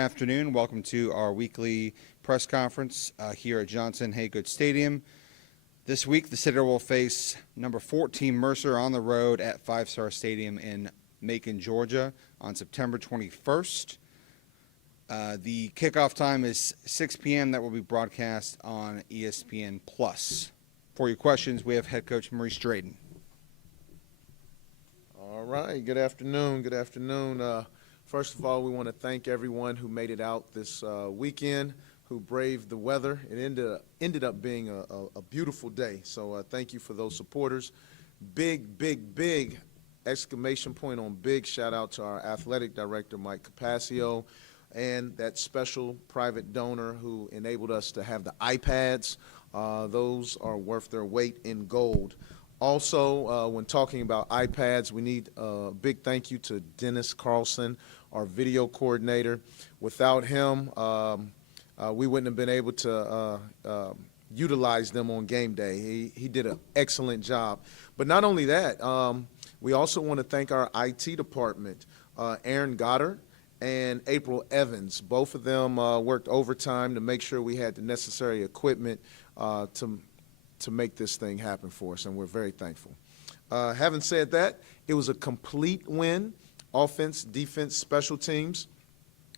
afternoon. Welcome to our weekly press conference here at Johnson Haygood Stadium. This week, the Citadel will face number 14 Mercer on the road at Five Star Stadium in Macon, Georgia on September 21st. The kickoff time is 6 p.m. That will be broadcast on ESPN+. For your questions, we have head coach Maurice Drayton. All right, good afternoon. Good afternoon. First of all, we want to thank everyone who made it out this weekend, who braved the weather. It ended up being a beautiful day, so thank you for those supporters. Big exclamation point on big shout out to our athletic director, Mike Capascio, and that special private donor who enabled us to have the iPads. Those are worth their weight in gold. Also, when talking about iPads, we need a big thank you to Dennis Carlson, our video coordinator. Without him, we wouldn't have been able to utilize them on game day. He did an excellent job. But not only that, we also want to thank our IT department, Aaron Goddard and April Evans. Both of them worked overtime to make sure we had the necessary equipment to make this thing happen for us, and we're very thankful. Having said that, it was a complete win, offense, defense, special teams.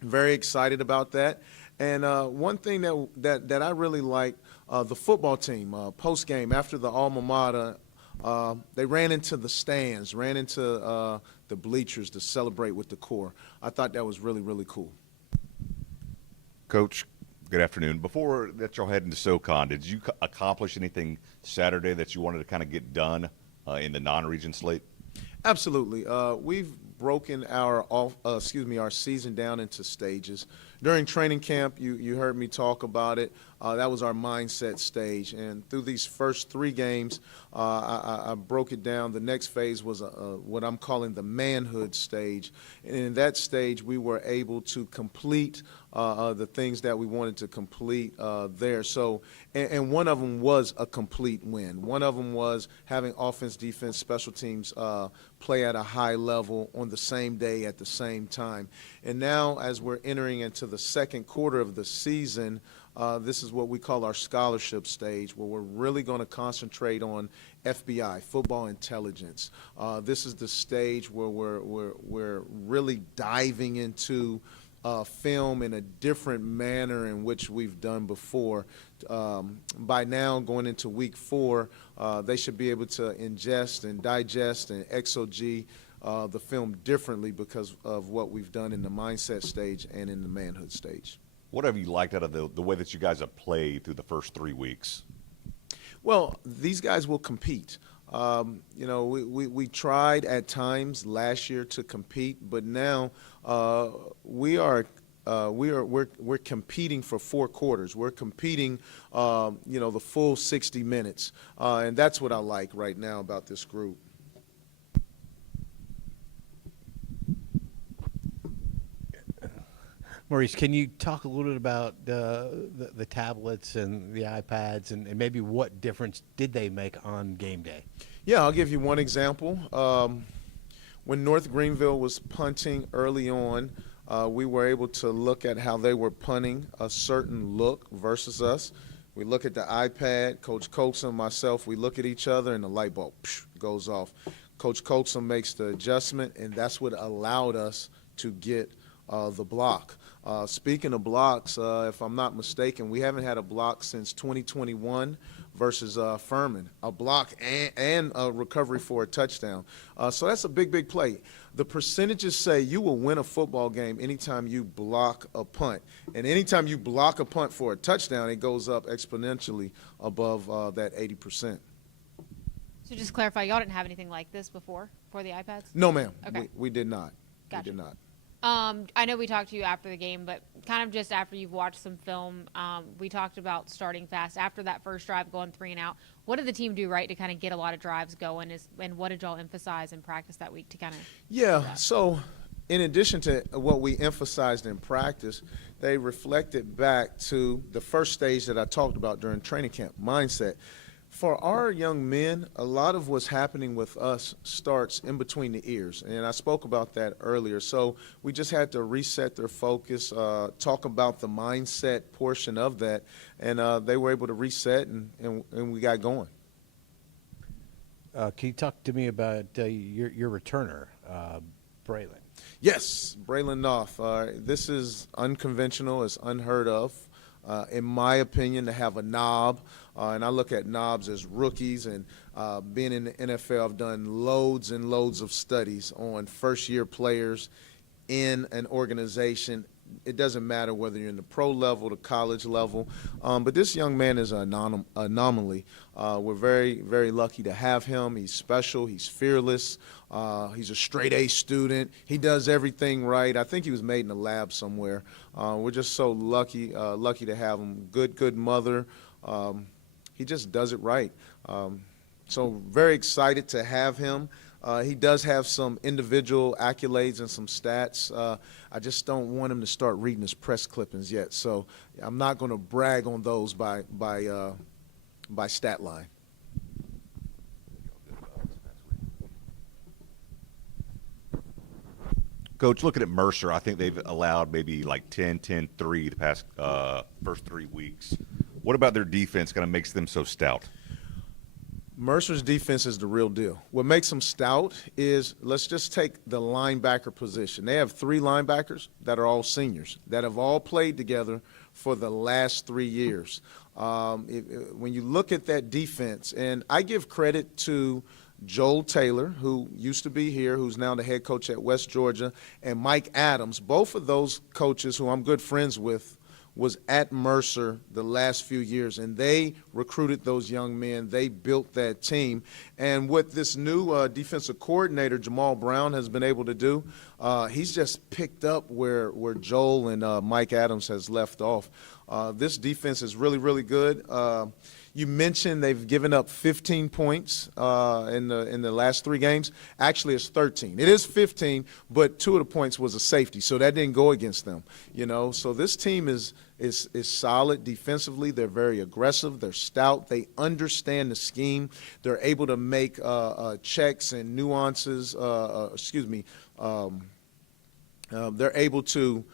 Very excited about that. And one thing that I really like, the football team, post-game, after the alma mater, they ran into the stands, ran into the bleachers to celebrate with the corps. I thought that was really cool. Coach, good afternoon. Before that y'all head into SoCon, did you accomplish anything Saturday that you wanted to kind of get done in the non-region slate? Absolutely. We've broken our season down into stages. During training camp, you heard me talk about it. That was our mindset stage. And through these first 3 games, I broke it down. The next phase was what I'm calling the manhood stage. And in that stage, we were able to complete the things that we wanted to complete there. So, and one of them was a complete win. One of them was having offense, defense, special teams play at a high level on the same day at the same time. And now, as we're entering into the second quarter of the season, this is what we call our scholarship stage, where we're really going to concentrate on FBI, football intelligence. This is the stage where we're really diving into film in a different manner in which we've done before. By now, going into week 4, they should be able to ingest and digest and exogee the film differently because of what we've done in the mindset stage and in the manhood stage. What have you liked out of the way that you guys have played through the first 3 weeks? Well, these guys will compete. We tried at times last year to compete, but now we're competing for 4 quarters. We're competing, the full 60 minutes, and that's what I like right now about this group. Maurice, can you talk a little bit about the tablets and the iPads and maybe what difference did they make on game day? Yeah, I'll give you one example. When North Greenville was punting early on, we were able to look at how they were punting a certain look versus us. We look at the iPad, Coach Coaxum, myself, we look at each other and the light bulb goes off. Coach Coaxum makes the adjustment, and that's what allowed us to get the block. Speaking of blocks, if I'm not mistaken, we haven't had a block since 2021 versus Furman, a block and a recovery for a touchdown. So that's a big play. The percentages say you will win a football game anytime you block a punt. And anytime you block a punt for a touchdown, it goes up exponentially above that 80%. So just to clarify, y'all didn't have anything like this before for the iPads? No, ma'am. Okay. We did not. Gotcha. We did not. I know we talked to you after the game, but kind of just after you've watched some film, we talked about starting fast. After that first drive, going 3 and out, what did the team do right to kind of get a lot of drives going, and what did y'all emphasize in practice that week to kind of so in addition to what we emphasized in practice, they reflected back to the first stage that I talked about during training camp, mindset. For our young men, a lot of what's happening with us starts in between the ears, and I spoke about that earlier. So we just had to reset their focus, talk about the mindset portion of that, and they were able to reset, and we got going. Can you talk to me about your returner, Braylon? Yes, Braylon Knopf. This is unconventional. It's unheard of, in my opinion, to have a knob. And I look at knobs as rookies. And being in the NFL, I've done loads and loads of studies on first-year players in an organization. It doesn't matter whether you're in the pro level, the college level. But this young man is an anomaly. We're very, very lucky to have him. He's special. He's fearless. He's a straight-A student. He does everything right. I think he was made in a lab somewhere. We're just so lucky to have him. Good mother. He just does it right. So very excited to have him. He does have some individual accolades and some stats. I just don't want him to start reading his press clippings yet. So I'm not going to brag on those by stat line. Coach, looking at Mercer, I think they've allowed maybe like 10, 10, 3 the past first 3 weeks. What about their defense kind of makes them so stout? Mercer's defense is the real deal. What makes them stout is, let's just take the linebacker position. They have 3 linebackers that are all seniors that have all played together for the last 3 years. When you look at that defense, and I give credit to Joel Taylor, who used to be here, who's now the head coach at West Georgia, and Mike Adams, both of those coaches who I'm good friends with, was at Mercer the last few years, and they recruited those young men. They built that team. And what this new defensive coordinator, Jamal Brown, has been able to do, he's just picked up where Joel and Mike Adams has left off. This defense is really, really good. You mentioned they've given up 15 points in the last 3 games. Actually, it's 13. It is 15, but 2 of the points was a safety, so that didn't go against them. So this team is solid defensively. They're very aggressive. They're stout. They understand the scheme. They're able to make checks and nuances. They're able to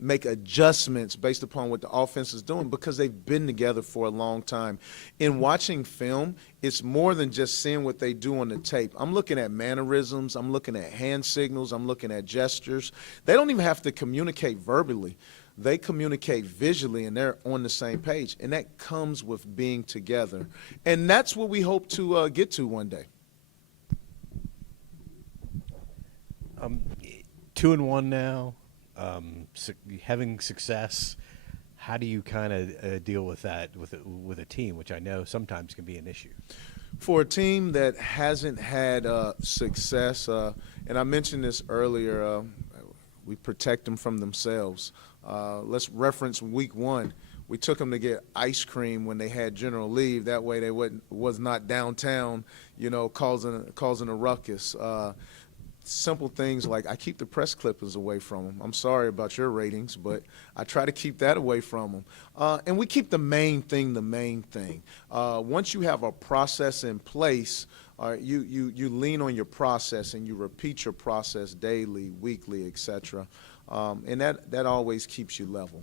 make adjustments based upon what the offense is doing because they've been together for a long time. In watching film, it's more than just seeing what they do on the tape. I'm looking at mannerisms. I'm looking at hand signals. I'm looking at gestures. They don't even have to communicate verbally. They communicate visually, and they're on the same page. And that comes with being together. And that's what we hope to get to one day. 2-1 now. Having success, how do you kind of deal with that with a team, which I know sometimes can be an issue? For a team that hasn't had success, and I mentioned this earlier, we protect them from themselves. Let's reference week 1. We took them to get ice cream when they had general leave. That way they was not downtown, causing a ruckus. Simple things like I keep the press clippers away from them. I'm sorry about your ratings, but I try to keep that away from them. And we keep the main thing the main thing. Once you have a process in place, you lean on your process and you repeat your process daily, weekly, etc. And that always keeps you level.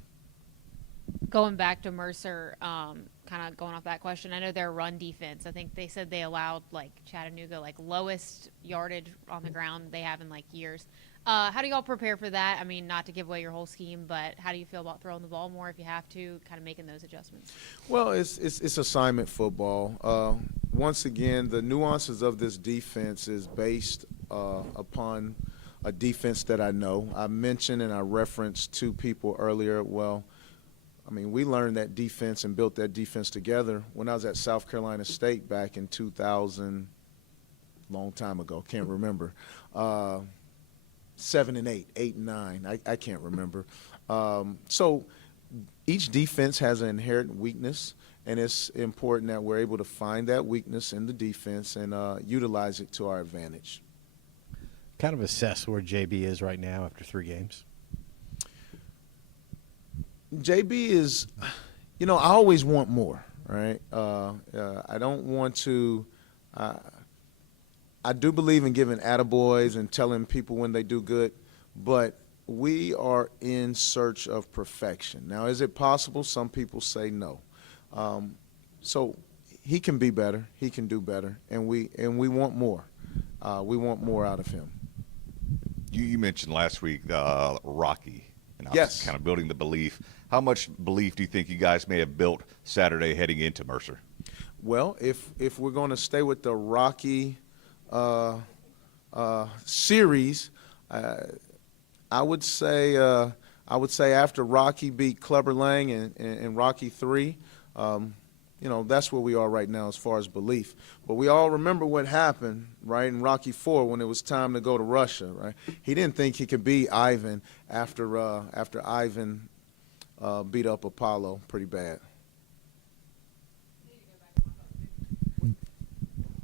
Going back to Mercer, kind of going off that question, I know their run defense, I think they said they allowed Chattanooga lowest yardage on the ground they have in years. How do y'all prepare for that? I mean, not to give away your whole scheme, but how do you feel about throwing the ball more if you have to, kind of making those adjustments? Well, it's assignment football. Once again, the nuances of this defense is based upon a defense that I know. I mentioned and I referenced 2 people earlier. Well, we learned that defense and built that defense together when I was at South Carolina State back in 2000, long time ago, can't remember. 7 and 8, 8 and 9, I can't remember. So each defense has an inherent weakness, and it's important that we're able to find that weakness in the defense and utilize it to our advantage. Kind of assess where JB is right now after 3 games. JB is, I always want more, right? I don't want to. I do believe in giving attaboys and telling people when they do good, but we are in search of perfection. Now, is it possible? Some people say no. So he can be better. He can do better, and we want more. We want more out of him. You mentioned last week Rocky, and Yes. kind of building the belief. How much belief do you think you guys may have built Saturday heading into Mercer? Well, if we're going to stay with the Rocky series, I would say after Rocky beat Clubber Lang in Rocky 3, that's where we are right now as far as belief. But we all remember what happened, right, in Rocky 4 when it was time to go to Russia, right? He didn't think he could beat Ivan after Ivan beat up Apollo pretty bad.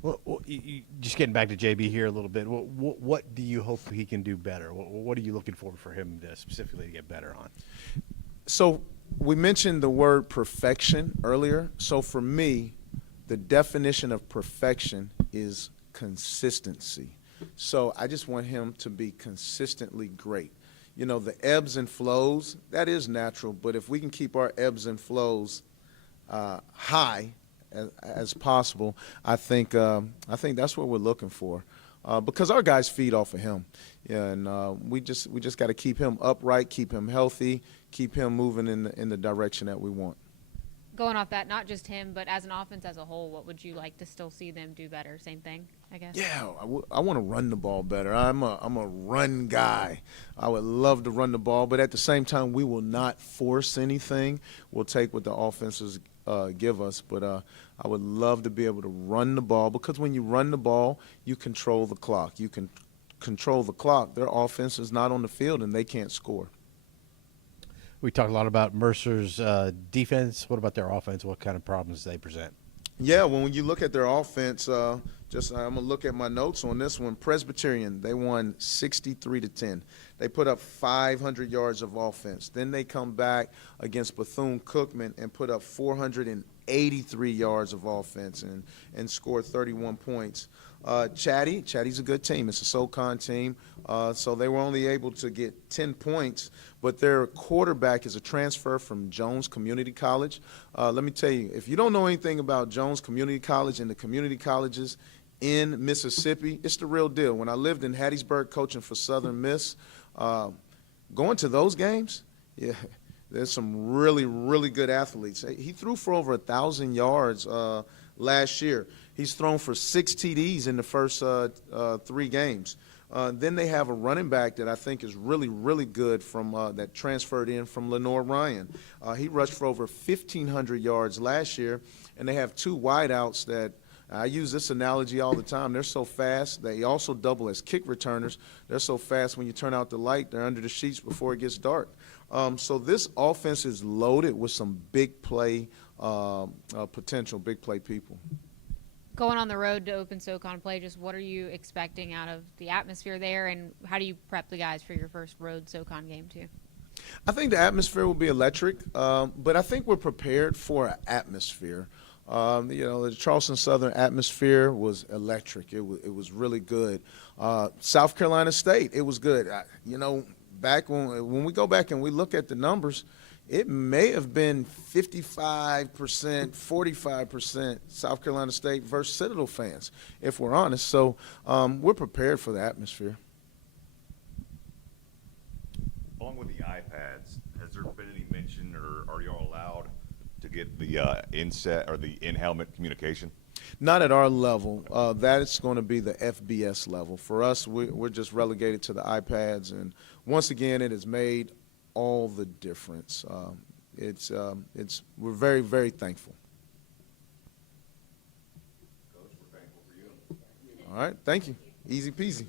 Well, just getting back to JB here a little bit. What do you hope he can do better? What are you looking for him to specifically get better on? So we mentioned the word perfection earlier. So for me, the definition of perfection is consistency. So I just want him to be consistently great. The ebbs and flows, that is natural, but if we can keep our ebbs and flows high as possible, I think that's what we're looking for, because our guys feed off of him, and we just got to keep him upright, keep him healthy, keep him moving in the direction that we want. Going off that, not just him, but as an offense as a whole, what would you like to still see them do better? Same thing, I guess. Yeah, I want to run the ball better. I'm a run guy. I would love to run the ball, but at the same time, we will not force anything. We'll take what the offenses give us, but I would love to be able to run the ball, because when you run the ball, you control the clock. You can control the clock. Their offense is not on the field, and they can't score. We talked a lot about Mercer's defense. What about their offense? What kind of problems they present? Yeah, when you look at their offense, I'm going to look at my notes on this one. Presbyterian, they won 63-10. They put up 500 yards of offense. Then they come back against Bethune-Cookman and put up 483 yards of offense and scored 31 points. Chatty's a good team. It's a SoCon team, so they were only able to get 10 points, but their quarterback is a transfer from Jones Community College. Let me tell you, if you don't know anything about Jones Community College and the community colleges in Mississippi, it's the real deal. When I lived in Hattiesburg coaching for Southern Miss, going to those games, yeah, there's some really, really good athletes. He threw for over 1,000 yards last year. He's thrown for 6 TDs in the first 3 games. Then they have a running back that I think is really, really good from that transferred in from Lenore Ryan. He rushed for over 1,500 yards last year, and they have 2 wideouts that I use this analogy all the time. They're so fast. They also double as kick returners. They're so fast when you turn out the light, they're under the sheets before it gets dark. So this offense is loaded with some big play potential, big play people. Going on the road to open SoCon play, just what are you expecting out of the atmosphere there, and how do you prep the guys for your first road SoCon game too? I think the atmosphere will be electric, but I think we're prepared for an atmosphere. The Charleston Southern atmosphere was electric. It was really good. South Carolina State, it was good. Back when we go back and we look at the numbers, it may have been 55%, 45% South Carolina State versus Citadel fans, if we're honest. So we're prepared for the atmosphere. Along with the iPads, has there been any mention, or are y'all allowed to get the inset or the in-helmet communication? Not at our level. That is going to be the FBS level. For us, we're just relegated to the iPads, and once again, it has made all the difference. We're very, very thankful. Coach, we're thankful for you. All right, thank you. Easy peasy.